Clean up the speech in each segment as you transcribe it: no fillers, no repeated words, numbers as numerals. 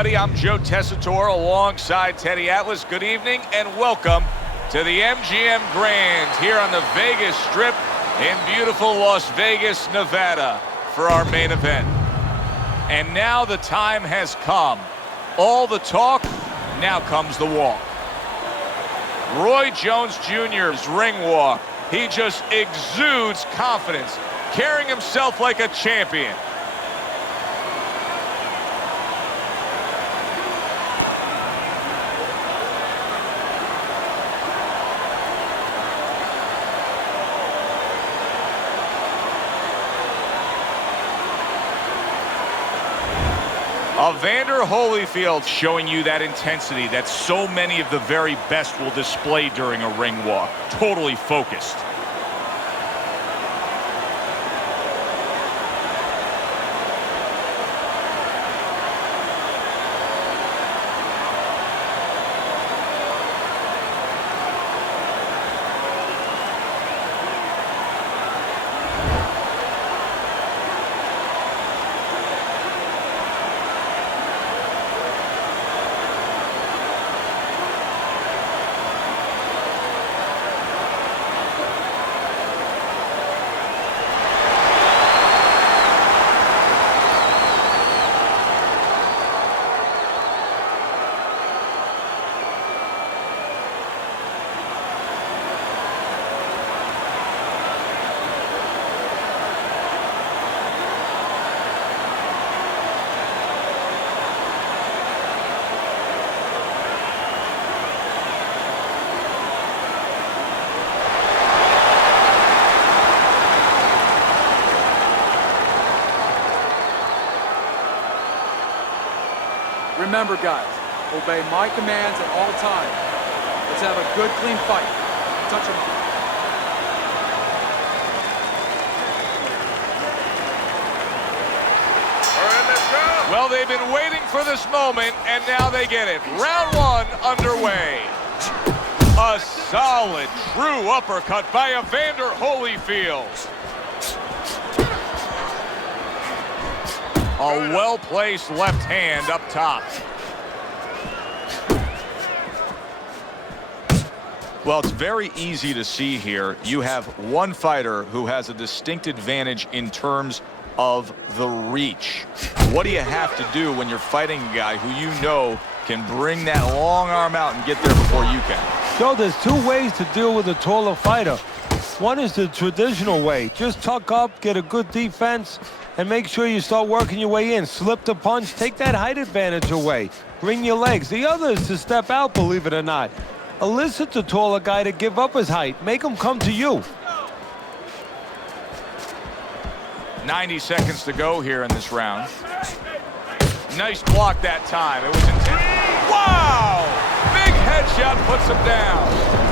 everybody. I'm Joe Tessitore alongside Teddy Atlas. Good evening and welcome to the MGM Grand here on the Vegas Strip in beautiful Las Vegas, Nevada for our main event. And now the time has come. All the talk, now comes the walk. Roy Jones Jr.'s ring walk. He just exudes confidence, carrying himself like a champion. Evander Holyfield showing you that intensity that so many of the very best will display during a ring walk. Totally focused. Remember, guys, obey my commands at all times. Let's have a good, clean fight. Touch him. All right, let's go. Well, they've been waiting for this moment, and now they get it. Round one underway. A solid, true uppercut by Evander Holyfield. A well-placed left hand up top. Well, it's very easy to see here. You have one fighter who has a distinct advantage in terms of the reach. What do you have to do when you're fighting a guy who you know can bring that long arm out and get there before you can? So there's two ways to deal with a taller fighter. One is the traditional way. Just tuck up, get a good defense, and make sure you start working your way in. Slip the punch, take that height advantage away. Bring your legs. The other is to step out, believe it or not. Elicit the taller guy to give up his height. Make him come to you. 90 seconds to go here in this round. Nice block that time. It was intense. Wow! Big headshot puts him down.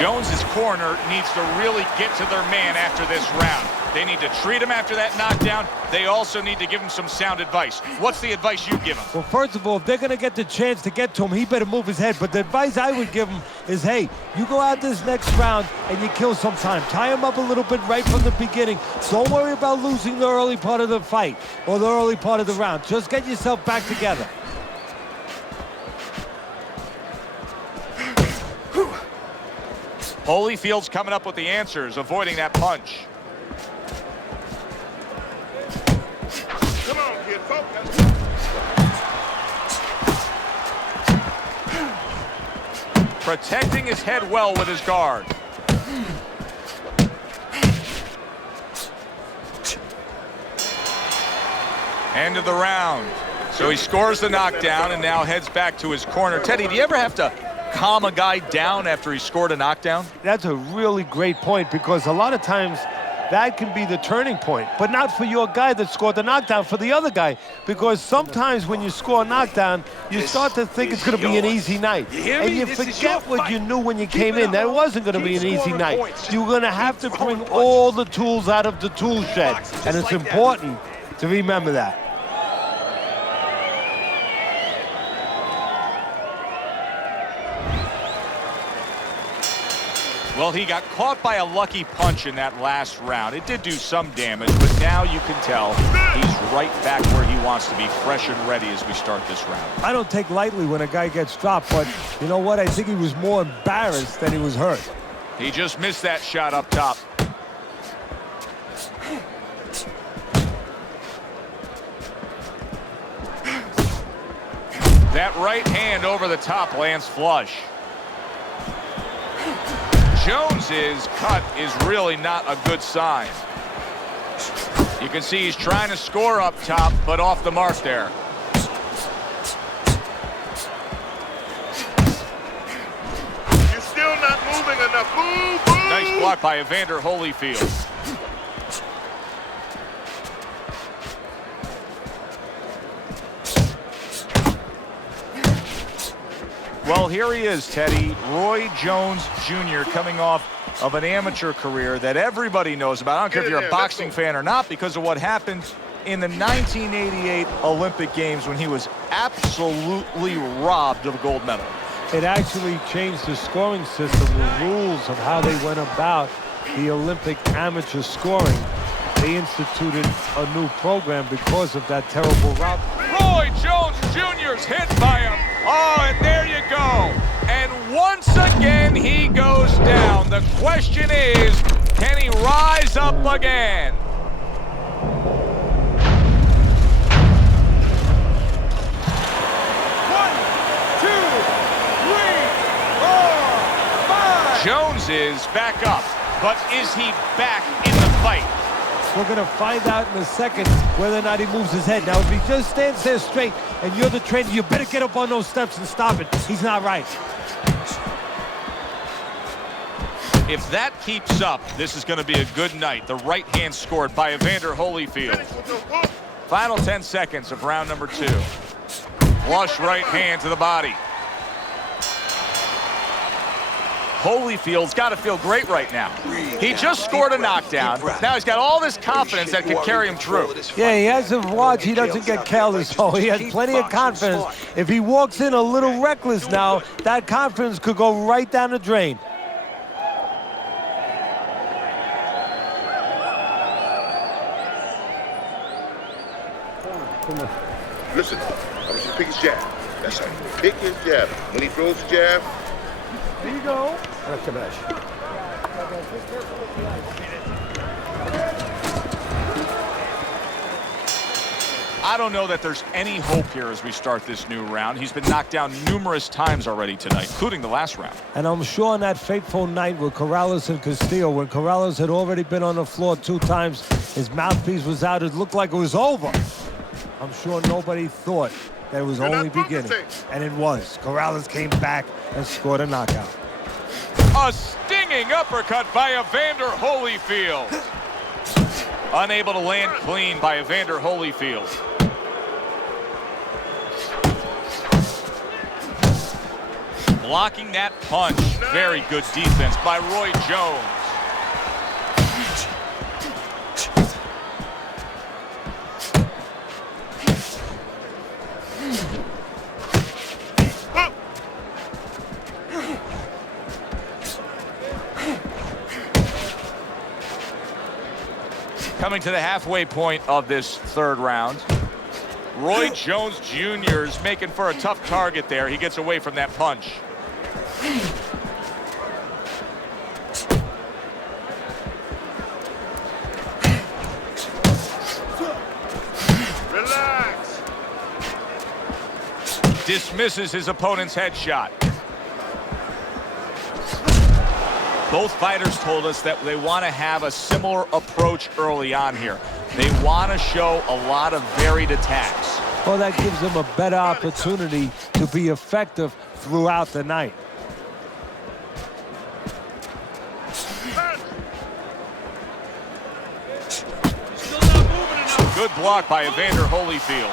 Jones's corner needs to really get to their man after this round. They need to treat him after that knockdown. They also need to give him some sound advice. What's the advice you give him? Well, first of all, if they're going to get the chance to get to him, he better move his head. But the advice I would give him is, hey, you go out this next round and you kill some time. Tie him up a little bit right from the beginning. Don't worry about losing the early part of the fight or the early part of the round. Just get yourself back together. Holyfield's coming up with the answers, avoiding that punch. Come on, kid, focus. Protecting his head well with his guard. End of the round. So he scores the knockdown and now heads back to his corner. Teddy, do you ever have to calm a guy down after he scored a knockdown? That's a really great point, because a lot of times that can be the turning point, but not for your guy that scored the knockdown, for the other guy, because sometimes when you score a knockdown, you start to think it's going to be an easy night, and you forget what you knew when you came in, that it wasn't going to be an easy night. You're going to have to bring all the tools out of the tool shed, and it's important to remember that. Well, he got caught by a lucky punch in that last round. It did do some damage, but now you can tell he's right back where he wants to be, fresh and ready as we start this round. I don't take lightly when a guy gets dropped, but you know what? I think he was more embarrassed than he was hurt. He just missed that shot up top. That right hand over the top lands flush. Jones's cut is really not a good sign. You can see he's trying to score up top, but off the mark there. You're still not moving enough. Move, move. Nice block by Evander Holyfield. Well, here he is, Teddy. Roy Jones Jr. coming off of an amateur career that everybody knows about. I don't care if you're a boxing fan or not, because of what happened in the 1988 Olympic Games when he was absolutely robbed of a gold medal. It actually changed the scoring system, the rules of how they went about the Olympic amateur scoring. They instituted a new program because of that terrible rob. Roy Jones Jr.'s hit by him. Oh, and there you go. And once again, he goes down. The question is, can he rise up again? One, two, three, four, five. Jones is back up, but is he back in the fight? We're going to find out in a second whether or not he moves his head. Now, if he just stands there straight and you're the trainer, you better get up on those steps and stop it. He's not right. If that keeps up, this is going to be a good night. The right hand scored by Evander Holyfield. Final 10 seconds of round number 2. Flush right hand to the body. Holyfield's got to feel great right now. He just scored a knockdown. Now he's got all this confidence that could carry him through. Yeah, he has a watch. He doesn't get careless, so he has plenty of confidence. If he walks in a little reckless now, that confidence could go right down the drain. Listen, I want you to pick his jab. That's right. Pick his jab. When he throws the jab, There you go. I don't know that there's any hope here as we start this new round. He's been knocked down numerous times already tonight, including the last round. And I'm sure on that fateful night with Corrales and Castillo, when Corrales had already been on the floor 2 times, his mouthpiece was out, it looked like it was over. I'm sure nobody thought that it was only beginning. And it was. Corrales came back and scored a knockout. A stinging uppercut by Evander Holyfield. Unable to land clean by Evander Holyfield. Blocking that punch. Very good defense by Roy Jones. Coming to the halfway point of this 3rd round. Roy Jones Jr. is making for a tough target there. He gets away from that punch. relax. Dismisses his opponent's headshot. Both fighters told us that they want to have a similar approach early on here. They want to show a lot of varied attacks. Well, that gives them a better opportunity to be effective throughout the night. Good block by Evander Holyfield.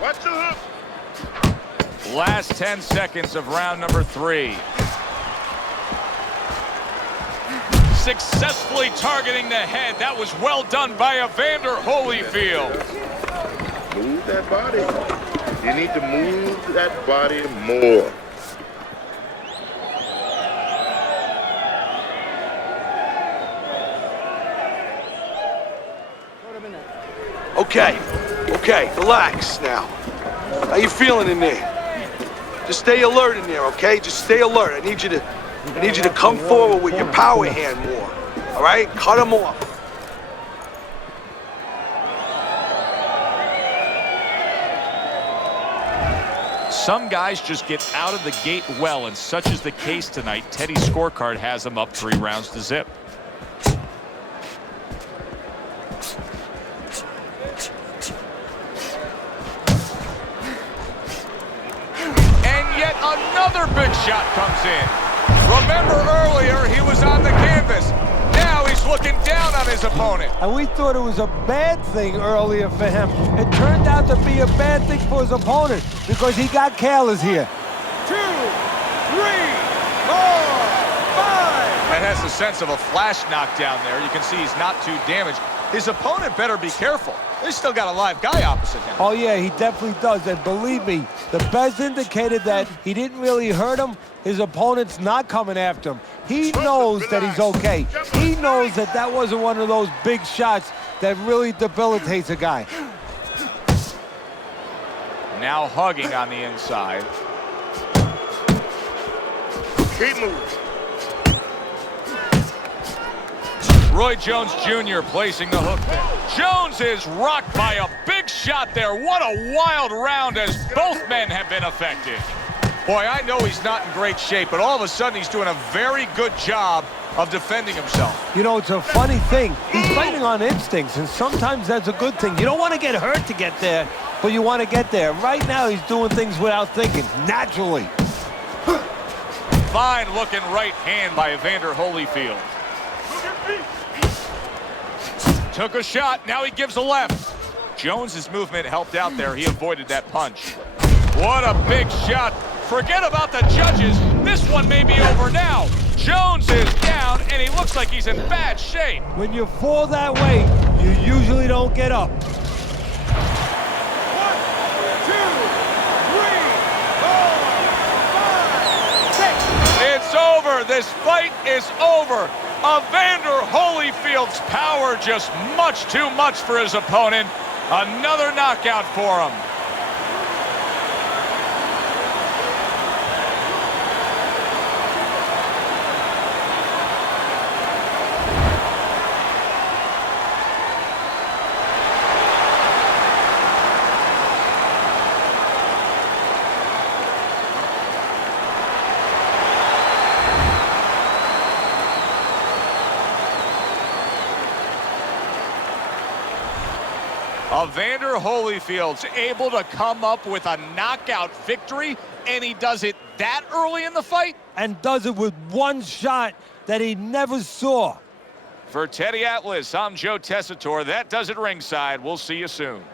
Watch the hook. Last 10 seconds of round number 3. Successfully targeting the head. That was well done by Evander Holyfield. Move that body. You need to move that body more. Okay, relax now. How you feeling in there? Just stay alert in there, okay? Just stay alert. I need you to come forward with your power hand more. All right? Cut him off. Some guys just get out of the gate well, and such is the case tonight. Teddy's scorecard has them up 3 rounds to zip. Another big shot comes in. Remember earlier, he was on the canvas. Now he's looking down on his opponent. And we thought it was a bad thing earlier for him. It turned out to be a bad thing for his opponent because he got careless here. 2, 3, 4, 5. That has the sense of a flash knockdown there. You can see he's not too damaged. His opponent better be careful. He's still got a live guy opposite him. Oh, yeah, he definitely does. And believe me, the best indicated that he didn't really hurt him. His opponent's not coming after him. He knows that he's okay. He knows that that wasn't one of those big shots that really debilitates a guy. Now hugging on the inside. Keep moving. Roy Jones Jr. placing the hook there. Jones is rocked by a big shot there. What a wild round as both men have been affected. Boy, I know he's not in great shape, but all of a sudden he's doing a very good job of defending himself. You know, it's a funny thing. He's fighting on instincts, and sometimes that's a good thing. You don't want to get hurt to get there, but you want to get there. Right now, he's doing things without thinking, naturally. Fine looking right hand by Evander Holyfield. Took a shot, now he gives a left. Jones's movement helped out there. He avoided that punch. What a big shot. Forget about the judges. This one may be over now. Jones is down, and he looks like he's in bad shape. When you fall that way, you usually don't get up. 1, 2, 3, 4, 5, 6. It's over. This fight is over. Evander Holyfield's power just much too much for his opponent. Another knockout for him. Evander Holyfield's able to come up with a knockout victory, and he does it that early in the fight? And does it with one shot that he never saw. For Teddy Atlas, I'm Joe Tessitore. That does it ringside. We'll see you soon.